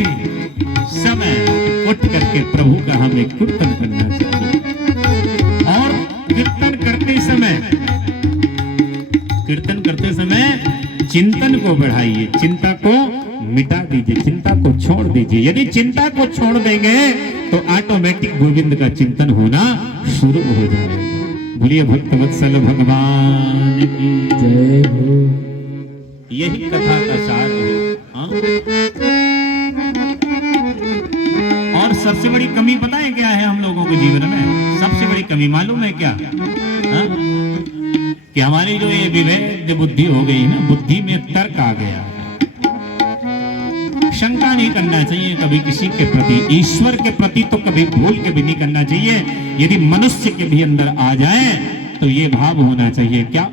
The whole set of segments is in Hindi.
भी समय उठ करके प्रभु का हमें कीर्तन करना चाहिए। और कीर्तन करते समय चिंतन को बढ़ाइए, चिंता को मिटा दीजिए, चिंता को छोड़ दीजिए। यदि चिंता को छोड़ देंगे तो ऑटोमेटिक गोविंद का चिंतन होना शुरू हो जाएगा। बोलिए भक्तवत्सल भगवान की जय हो। यही कथा का सार है। और सबसे बड़ी कमी पता है क्या है हम लोगों के जीवन में? सबसे बड़ी कमी मालूम है क्या? कि हमारी जो ये विवेक बुद्धि हो गई ना, बुद्धि में तर्क आ गया। शंका नहीं करना चाहिए कभी किसी के प्रति, ईश्वर के प्रति तो कभी भूल के भी नहीं करना चाहिए। यदि मनुष्य के भी अंदर आ जाए तो ये भाव होना चाहिए क्या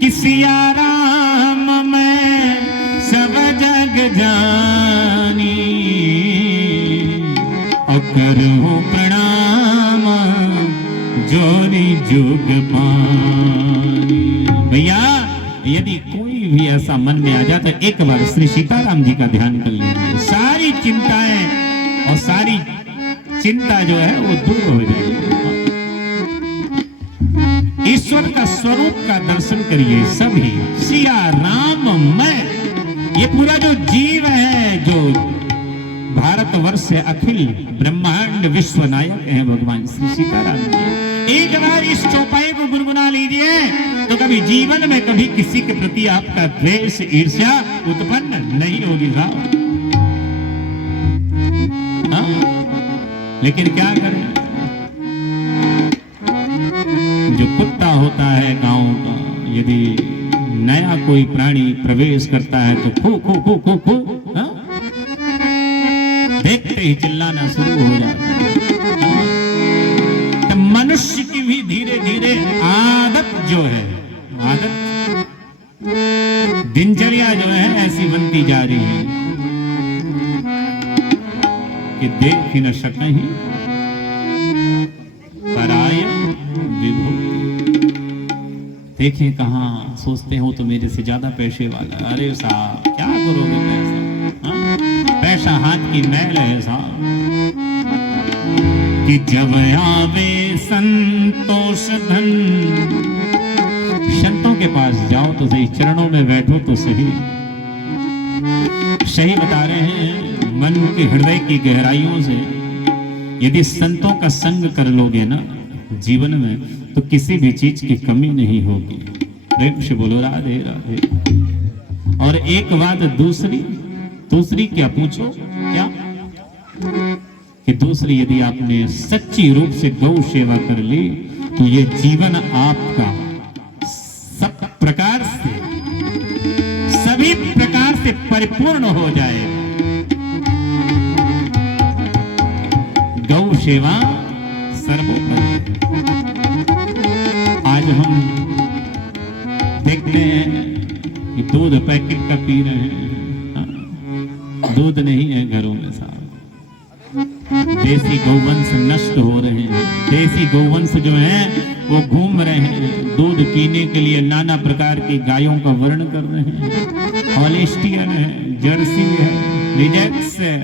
कि सिया राम मैं सब जग जानी और करो प्रणाम जोरी जुग पानी। भैया यदि कोई भी ऐसा मन में आ जाता है, एक बार श्री सीताराम जी का ध्यान कर लीजिए, सारी चिंताएं और सारी चिंता जो है वो दूर हो जाएगी। ईश्वर का स्वरूप का दर्शन करिए सभी। सिया राम मैं, ये पूरा जो जीव है, जो भारतवर्ष से अखिल ब्रह्मांड विश्व नायक है भगवान श्री सीताराम जी। एक बार इस चौपाई को गुनगुना लीजिए तो कभी जीवन में कभी किसी के प्रति आपका द्वेष ईर्ष्या उत्पन्न नहीं होगी साहब। लेकिन क्या करें, जो कुत्ता होता है गांव का, यदि नया कोई प्राणी प्रवेश करता है तो खू खू खू खू खू देखते ही चिल्लाना शुरू हो जाता है। तो मनुष्य की भी धीरे धीरे आदत जो है, आदत दिनचर्या जो है ऐसी बनती जा रही है कि देख ही न सके पराय विभूति। देखें कहाँ सोचते हो तो मेरे से ज्यादा पैसे वाला, अरे साहब क्या करोगे पैसा? पैसा हाथ की मैल है साहब। कि जब आवे संतोष धन, संतों के पास जाओ तो सही, चरणों में बैठो तो सही। सही बता रहे हैं, मन के हृदय की गहराइयों से यदि संतों का संग कर लोगे ना जीवन में तो किसी भी चीज की कमी नहीं होगी। प्रेम से बोलो राधे राधे। और एक बात दूसरी क्या पूछो क्या कि दूसरी, यदि आपने सच्ची रूप से गौ सेवा कर ली तो ये जीवन आपका सब प्रकार से, सभी प्रकार से परिपूर्ण हो जाए। गौ सेवा सर्वोपरि। आज हम देखते हैं कि दूध पैकेट का पी रहे हैं, दूध नहीं है घरों में साहब। देसी गौवंश नष्ट हो रहे हैं, देसी गौवंश जो है वो घूम रहे हैं, दूध पीने के लिए नाना प्रकार की गायों का वर्ण कर रहे हैं। हॉलिस्टियन है, जर्सी है, रिजेक्ट्स है,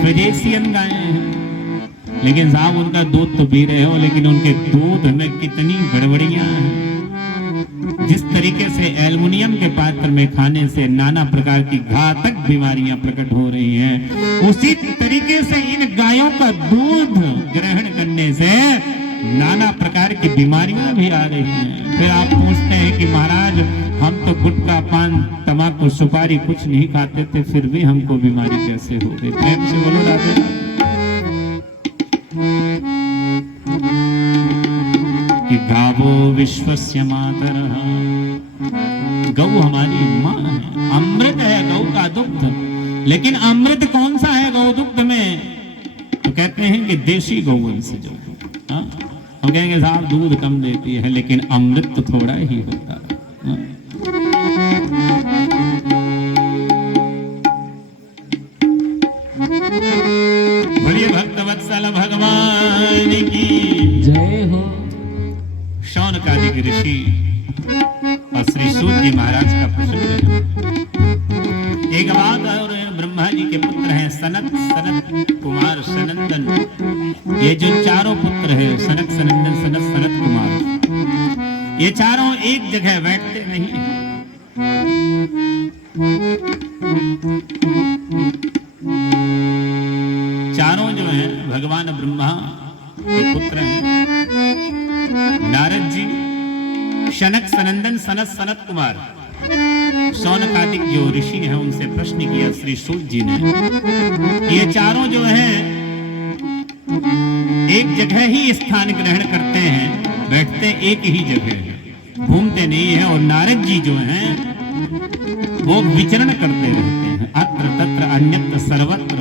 फ्रिजीशियन गायें हैं। लेकिन साहब उनका दूध तो पी रहे हो, लेकिन उनके दूध में कितनी गड़बड़ियां हैं। जिस तरीके से एल्युमिनियम के पात्र में खाने से नाना प्रकार की घातक बीमारियां प्रकट हो रही हैं, उसी तरीके से इन गायों का दूध ग्रहण करने से नाना प्रकार की बीमारियां भी आ रही हैं। फिर आप पूछते हैं कि महाराज हम तो गुटखा पान तंबाकू सुपारी कुछ नहीं खाते थे, फिर भी हमको बीमारी कैसे हो गई? प्रेम से बोलो राधे राधे। कि गावो विश्वस्य मातरः, गौ हमारी माँ है, अमृत है गौ का दुग्ध। लेकिन अमृत कौन सा है गौ दुग्ध में? तो कहते हैं कि देशी गौवंश जो, हम कहेंगे साहब दूध कम देती है, लेकिन अमृत तो थोड़ा ही होता है। बोलिए भक्तवत्सल भगवान की जय हो। शौनकादिक ऋषि और श्री सूत जी महाराज का प्रसंग है। एक बात और ब्रह्मा जी के पुत्र हैं सनत कुमार सनंदन। ये जो चारों पुत्र हैं सनत सनंदन सनत कुमार, ये चारों एक जगह बैठते नहीं हैं। चारों जो हैं भगवान ब्रह्मा के पुत्र हैं। नारद जी, शनक सनंदन सनत कुमार, शौनकादिक जो ऋषि हैं उनसे प्रश्न किया श्री सूत जी ने। ये चारों जो हैं एक जगह ही स्थान ग्रहण करते हैं, बैठते एक ही जगह, घूमते नहीं है। और नारद जी जो हैं वो विचरण करते रहते हैं, अत्र तत्र अन्यत्र सर्वत्र।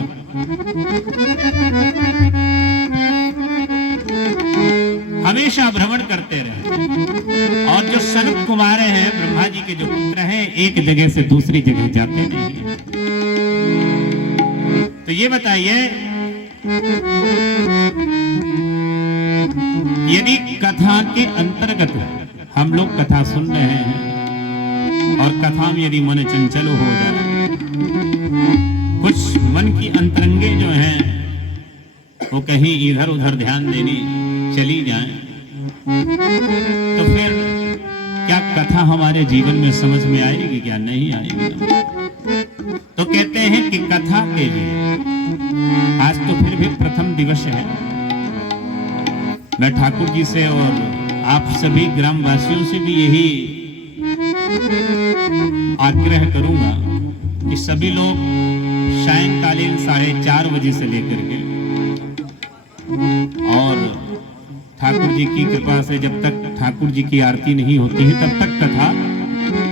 हमेशा भ्रमण करते रहे। और जो सनत कुमार हैं ब्रह्मा जी के जो पुत्र हैं, एक जगह से दूसरी जगह जाते नहीं हैं। तो ये बताइए, यदि कथा के अंतर्गत हम लोग कथा सुन रहे हैं और कथा में यदि मन चंचल हो जाए, कुछ मन की अंतरंगे जो हैं वो कहीं इधर उधर ध्यान देनी चली जाए, तो फिर क्या कथा हमारे जीवन में समझ में आएगी? क्या नहीं आएगी? तो कहते हैं कि कथा के लिए आज तो फिर भी प्रथम दिवस है। मैं ठाकुर जी से और आप सभी ग्रामवासियों से भी यही आग्रह करूंगा कि सभी लोग सायंकालीन 4:30 बजे से लेकर के और ठाकुर जी की कृपा से जब तक ठाकुर जी की आरती नहीं होती है तब तक कथा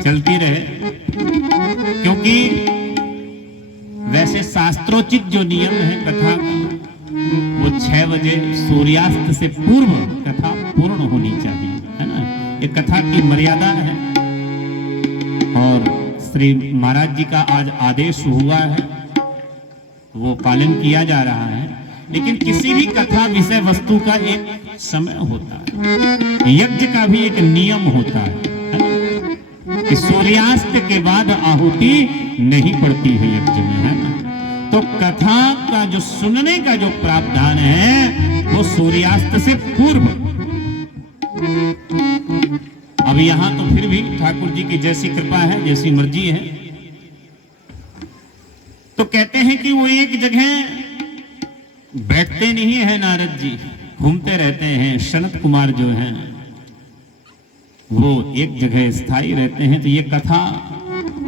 चलती रहे। क्योंकि वैसे शास्त्रोचित जो नियम है कथा का, वो 6 बजे सूर्यास्त से पूर्व कथा पूर्ण होनी चाहिए, है ना। ये कथा की मर्यादा है और श्री महाराज जी का आज आदेश हुआ है, वो पालन किया जा रहा है। लेकिन किसी भी कथा विषय वस्तु का एक समय होता है, यज्ञ का भी एक नियम होता है ना? कि सूर्यास्त के बाद आहुति नहीं पड़ती है यज्ञ में, है ना। तो कथा का जो सुनने का जो प्रावधान है वो सूर्यास्त से पूर्व। अब यहां तो फिर भी ठाकुर जी की जैसी कृपा है, जैसी मर्जी है, तो कहते हैं कि वो एक जगह बैठते नहीं है नारद जी, घूमते रहते हैं। सनत कुमार जो हैं वो एक जगह स्थायी रहते हैं। तो ये कथा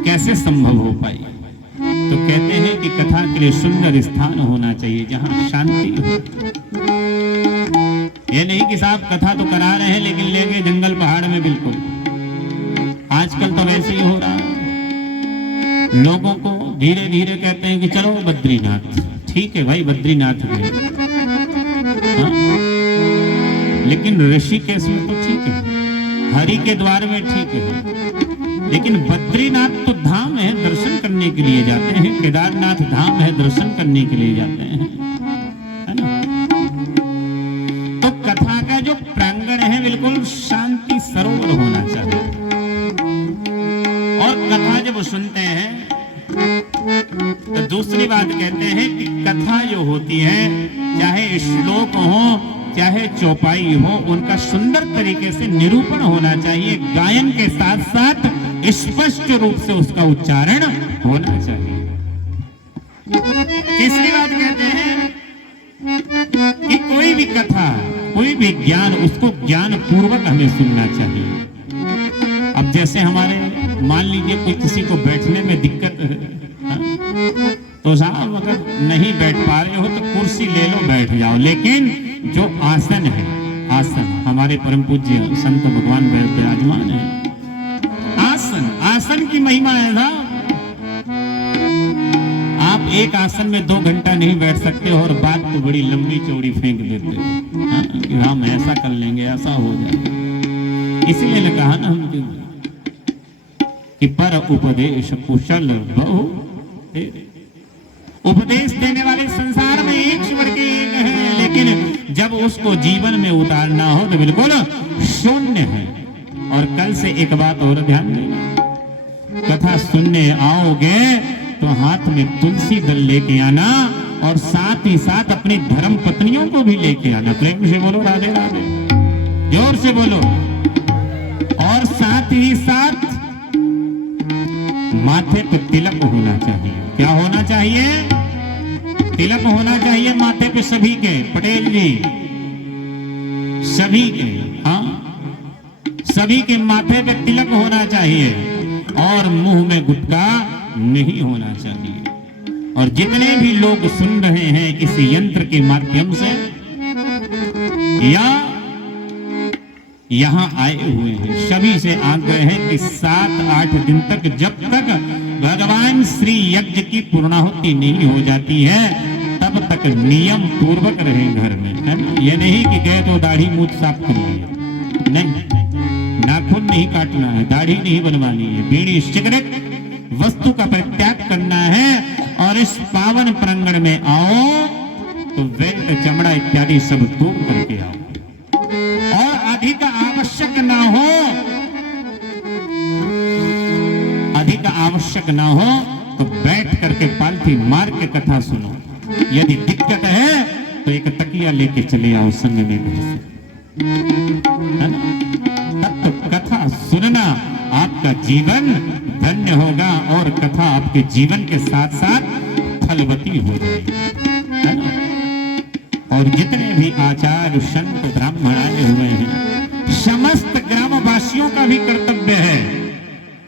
कैसे संभव हो पाई? तो कहते हैं कि कथा के लिए सुंदर स्थान होना चाहिए जहां शांति हो। ये नहीं कि साहब कथा तो करा रहे हैं लेकिन ले गए जंगल पहाड़ में। बिल्कुल आजकल तो वैसे ही हो रहा है। लोगों को धीरे धीरे कहते हैं कि चलो बद्रीनाथ। ठीक है भाई, बद्रीनाथ गए, हाँ? लेकिन ऋषिकेश में तो ठीक है, हरि के द्वार में ठीक है, लेकिन बद्रीनाथ तो धाम है, दर्शन करने के लिए जाते हैं। केदारनाथ धाम है, दर्शन करने के लिए जाते हैं, है ना। तो कथा का जो प्रांगण है बिल्कुल शांति सरोवर होना चाहिए। और कथा जब सुनते हैं तो दूसरी बात कहते हैं कि कथा जो होती है, चाहे श्लोक हो चाहे चौपाई हो, उनका सुंदर तरीके से निरूपण होना चाहिए। गायन के साथ साथ स्पष्ट रूप से उसका उच्चारण होना चाहिए। तीसरी बात कहते हैं कि कोई भी कथा, कोई भी ज्ञान, उसको ज्ञान पूर्वक हमें सुनना चाहिए। अब जैसे हमारे मान लीजिए कोई किसी को बैठने में दिक्कत है, तो साहब अगर नहीं बैठ पा रहे हो तो कुर्सी ले लो, बैठ जाओ। लेकिन जो आसन है, आसन हमारे परम पूज्य संत भगवान विराजमान है। आसन, आसन की महिमा है साहब। आप एक आसन में 2 घंटा नहीं बैठ सकते और बात तो बड़ी लंबी चौड़ी फेंक देते हो, कि हम ऐसा कर लेंगे, ऐसा हो जाएगा। इसलिए ने कहा ना हम कि पर उपदेश कुशल बहु। उपदेश देने वाले संसार में एक स्वर के एक है, लेकिन जब उसको जीवन में उतारना हो तो बिल्कुल शून्य है। और कल से एक बात और ध्यान देना, कथा सुनने आओगे तो हाथ में तुलसी दल लेके आना और साथ ही साथ अपनी धर्म पत्नियों को भी लेके आना। प्रेम से बोलो राधे राधे, जोर से बोलो। और साथ ही साथ माथे पे तिलक होना चाहिए। क्या होना चाहिए? तिलक होना चाहिए माथे पे सभी के, पटेल जी सभी के, हाँ सभी के माथे पे तिलक होना चाहिए और मुंह में गुटखा नहीं होना चाहिए। और जितने भी लोग सुन रहे हैं इस यंत्र के माध्यम से या यहां आए हुए हैं, सभी से आग्रह है कि 7-8 दिन तक, जब तक भगवान श्री यज्ञ की पूर्णाहुति नहीं हो जाती है, तब तक नियम पूर्वक रहे घर में, है ना। ये नहीं कि गए तो दाढ़ी मूछ साफ कर लिए, नहीं, नाखून नहीं काटना है, दाढ़ी नहीं बनवानी है, बीड़ी सिगरेट वस्तु का परित्याग करना है। और इस पावन प्रांगण में आओ तो वेट चमड़ा इत्यादि सब दूर करके आओ। और अधिक आवश्यक ना हो, अधिक आवश्यक ना हो तो बैठ करके पालथी मार के कथा सुनो। यदि दिक्कत है तो एक तकिया लेके चले आओ संग में, है ना। तब तो कथा सुनना आपका जीवन धन्य होगा और कथा आपके जीवन के साथ साथ फलवती हो जाएगी, है ना। और जितने भी आचार्य संत ब्राह्मण आए हुए हैं, समस्त ग्रामवासियों का भी कर्तव्य है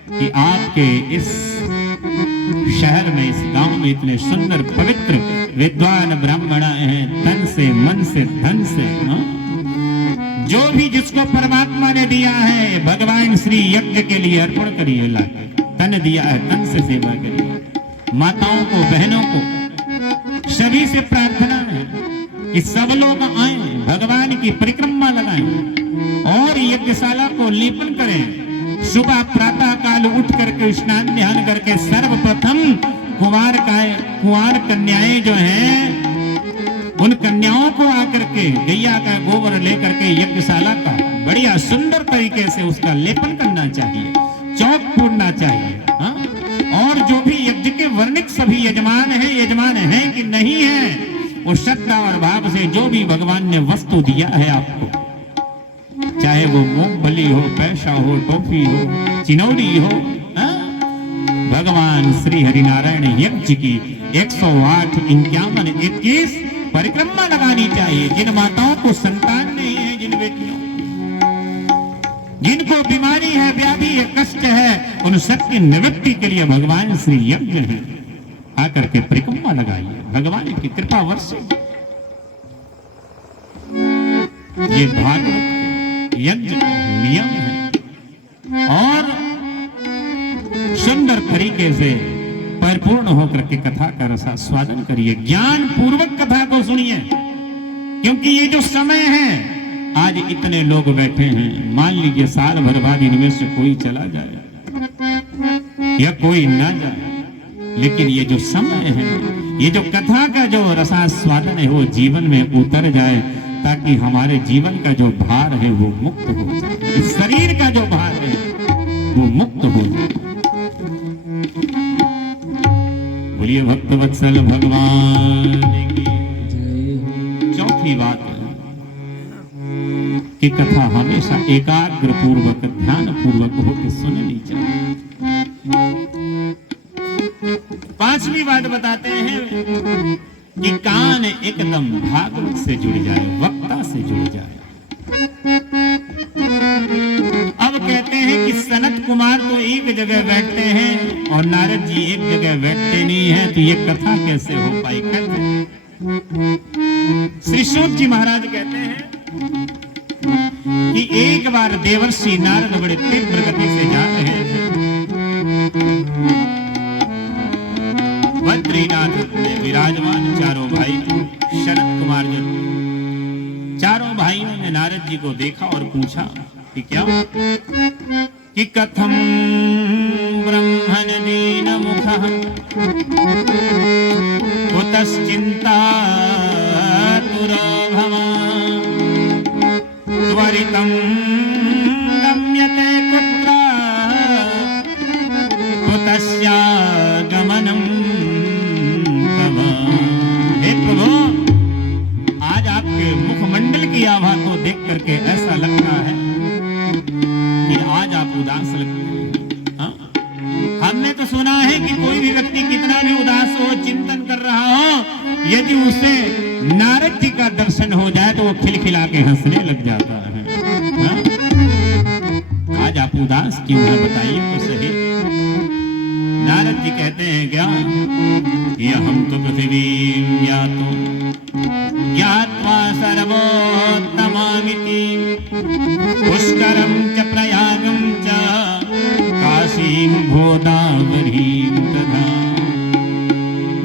कि आपके इस शहर में, इस गांव में इतने सुंदर पवित्र विद्वान ब्राह्मण आए हैं, तन से मन से धन से, हाँ? जो भी जिसको परमात्मा ने दिया है भगवान श्री यज्ञ के लिए अर्पण करिए। लाके तन दिया है, तन से सेवा करिए। माताओं को, बहनों को, सभी से प्रार्थना है कि सब लोग आए, भगवान की परिक्रमा लगाएं और यज्ञशाला को लेपन करें। सुबह प्रातः काल उठ करके स्नान ध्यान करके सर्वप्रथम कुंवार कन्याएं जो हैं, उन कन्याओं को आकर के गैया का गोबर लेकर के यज्ञशाला का बढ़िया सुंदर तरीके से उसका लेपन करना चाहिए, चौक पूरना चाहिए, हाँ? और जो भी यज्ञ के वर्णित सभी यजमान हैं कि नहीं है, वो श्रद्धा और भाव से जो भी भगवान ने वस्तु दिया है आपको, चाहे वो मूंगफली हो, पैसा हो, टोपी हो, चिनौरी हो, हाँ? भगवान श्री हरिनारायण यज्ञ की 108 51 21 परिक्रमा लगानी चाहिए। जिन माताओं को संतान नहीं है, जिन बेटियों, जिनको बीमारी है, व्याधि है, कष्ट है, उन सबकी निवृत्ति के लिए भगवान श्री यज्ञ है, आकर के परिक्रमा लगाइए, भगवान की कृपा वर्षेगी। ये भागवत यज्ञ नियम है और सुंदर तरीके से परिपूर्ण होकर के कथा का रसास्वादन करिए, ज्ञान पूर्वक कथा को सुनिए। क्योंकि ये जो समय है, आज इतने लोग बैठे हैं, मान लीजिए साल भर बाद इनमें से कोई चला जाए या कोई ना जाए, लेकिन ये जो समय है, ये जो कथा का जो रसास्वादन है, वो जीवन में उतर जाए, ताकि हमारे जीवन का जो भार है वो मुक्त हो जाए, इस शरीर का जो भार है वो मुक्त हो जाए। बोलिए भक्त वत्सल भगवान की जय। चौथी बात है कि कथा हमेशा एकाग्र पूर्वक, ध्यान पूर्वक होकर सुननी चाहिए। पांचवी बात बताते हैं कि कान एकदम भागवत से जुड़ जाए, वक्ता से जुड़ जाए। अब कहते हैं कि सनत कुमार तो एक जगह बैठते हैं और नारद जी एक जगह बैठते नहीं हैं, तो ये कथा कैसे हो पाई? कहते हैं श्री सूत जी महाराज कहते हैं कि एक बार देवर्षि नारद बड़े तीव्र गति से जा रहे थे, बद्रीनाथ में विराजमान चारों भाई, शरद कुमार जो चारों भाइयों ने नारद जी को देखा और पूछा कि क्या, कि कथम ब्रह्मण दीन मुखः कुतश्चिन्ता तुरोभवान् त्वरितं गम्यते कुत्र कुतस्यागमनम् करके ऐसा लगता है कि आज आप उदास लगते हैं। हाँ? हमने तो सुना है कि कोई भी व्यक्ति कितना भी उदास हो, चिंतन कर रहा हो, यदि उसे नारद जी का दर्शन हो जाए तो वो खिलखिला के हंसने लग जाता है। हाँ? आज आप उदास क्यों है बताइए तो सही। नारद जी कहते हैं क्या, यह हम तो पृथ्वी यातो ज्ञात्वा सर्वोत्तमामिति पुष्करम च प्रयागम च काशीं गोदावरीं तथा।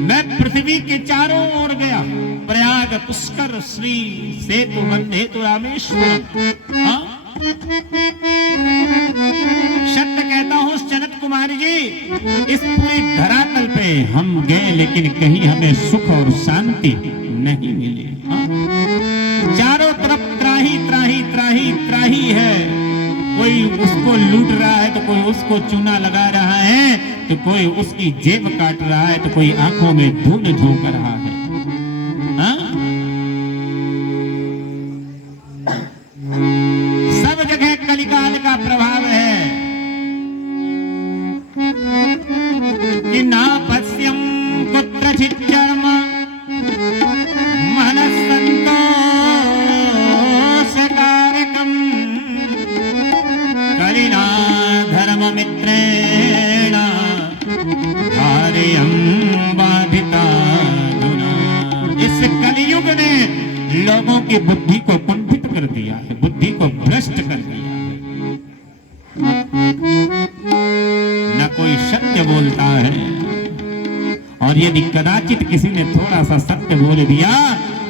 मैं पृथ्वी के चारों ओर गया, प्रयाग, पुष्कर, श्री सेतु बंधे तो रामेश्वरम। हाँ? सत्य कहता हूं सनत कुमारी जी, इस पूरी धरातल पे हम गए लेकिन कहीं हमें सुख और शांति नहीं मिली। हाँ? चारों तरफ त्राही त्राही त्राही त्राही है। कोई उसको लूट रहा है तो कोई उसको चूना लगा रहा है, तो कोई उसकी जेब काट रहा है, तो कोई आंखों में धूल झोंक रहा है। हाँ? सब जगह कलिकाल का प्रभाव है कि ना पश्यम कुत्रचित् कर्म मनस्सन्तोषकारकम् कलिना धर्ममित्रेण कार्यं बाधिताधुना। इस कलियुग ने लोगों की बुद्धि को कुंठित कर दिया है, बुद्धि को भ्रष्ट कर दिया है। न कोई सत्य बोलता है, और यदि कदाचित किसी ने थोड़ा सा सत्य बोल दिया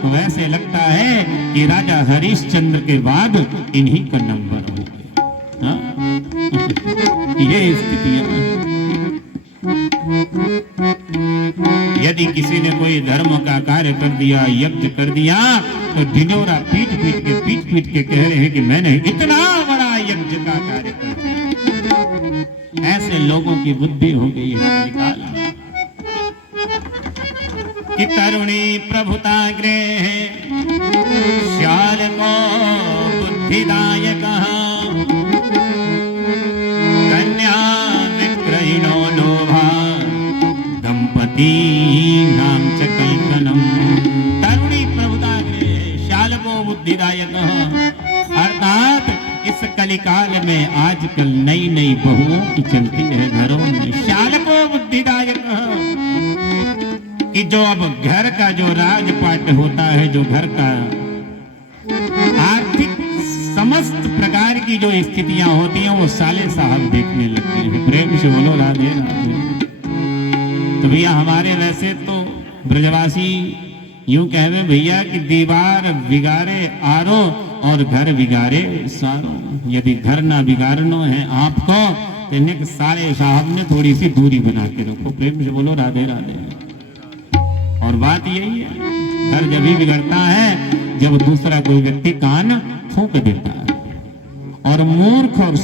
तो ऐसे लगता है कि राजा हरिश्चंद्र के बाद इन्हीं का नंबर हो गया। हाँ? ये स्थितियां। यदि किसी ने कोई धर्म का कार्य कर दिया, यज्ञ कर दिया, तो ढिंढोरा पीट पीट के कह रहे हैं कि मैंने इतना बड़ा यज्ञ का कार्य कर दिया। ऐसे लोगों की बुद्धि हो गई है कलिकाल में कि तरुणी प्रभुताग्रे श्याल को बुद्धिदायक कन्या विक्रयिणो लोभा दंपती नाम च कल्पनम। तरुणी प्रभुताग्रे श्याल को बुद्धिदायक, अर्थात इस कलिकाल में आजकल नई नई बहुओं की चलती है घरों में। श्याल को बुद्धिदायक कि जो अब घर का जो राजपाट होता है, जो घर का आर्थिक समस्त प्रकार की जो स्थितियां होती हैं वो साले साहब देखने लगते हैं। प्रेम से बोलो राधे राधे। तो भैया हमारे वैसे तो ब्रजवासी यूं कहवे भैया कि दीवार बिगाड़े आरो और घर बिगाड़े सारो। यदि घर ना बिगाड़नो है आपको तो इन्हें साले साहब ने थोड़ी सी दूरी बना के रखो। प्रेम से बोलो राधे राधे। और बात यही है, घर जब भी बिगड़ता है जब दूसरा कोई व्यक्ति कान फूंक देता है। और मूर्ख और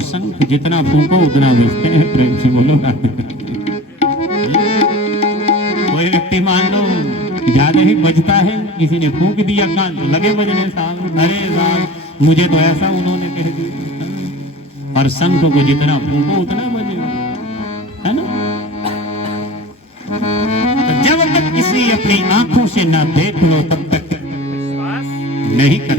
शंख जितना फूंको उतना बजते हैं। प्रेम से बोलो राधे राधे। कोई व्यक्ति मान लो ज्यादा ही बजता है, किसी ने फूंक दिया कान तो लगे बजने साहब, अरे साहब मुझे तो ऐसा उन्होंने कह दिया। और शंख को जितना फूंको उतना बजेगा, है ना। तो जब तक किसी अपनी आंखों से ना देख लो तब तक विश्वास नहीं कर